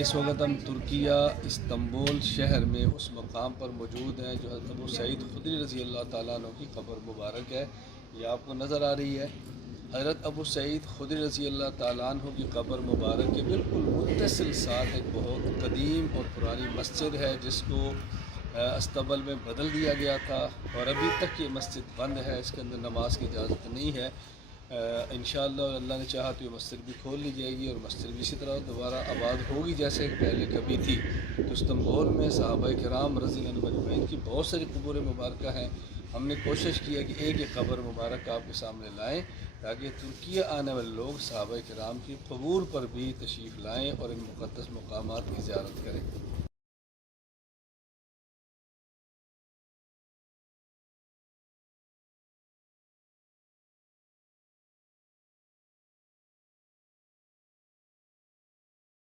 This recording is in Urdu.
اس وقت ہم ترکیہ استنبول شہر میں اس مقام پر موجود ہیں جو حضرت ابو سعید خدری رضی اللہ تعالیٰ عنہ کی قبر مبارک ہے۔ یہ آپ کو نظر آ رہی ہے۔ حضرت ابو سعید خدری رضی اللہ تعالیٰ عنہ کی قبر مبارک کے بالکل متصل ساتھ ایک بہت قدیم اور پرانی مسجد ہے جس کو استقبل میں بدل دیا گیا تھا، اور ابھی تک یہ مسجد بند ہے، اس کے اندر نماز کی اجازت نہیں ہے۔ انشاءاللہ اللہ نے چاہا تو یہ مسجد بھی کھول لی جائے گی، اور مسجد بھی اسی طرح دوبارہ آباد ہوگی جیسے پہلے کبھی تھی۔ تو استنبول میں صحابہ کرام رضی اللہ عنہم اجمعین کی بہت ساری قبور مبارکہ ہیں۔ ہم نے کوشش کی ہے کہ ایک ایک قبر مبارک آپ کے سامنے لائیں تاکہ ترکیہ آنے والے لوگ صحابہ کرام کی قبور پر بھی تشریف لائیں اور ان مقدس مقامات کی زیارت کریں۔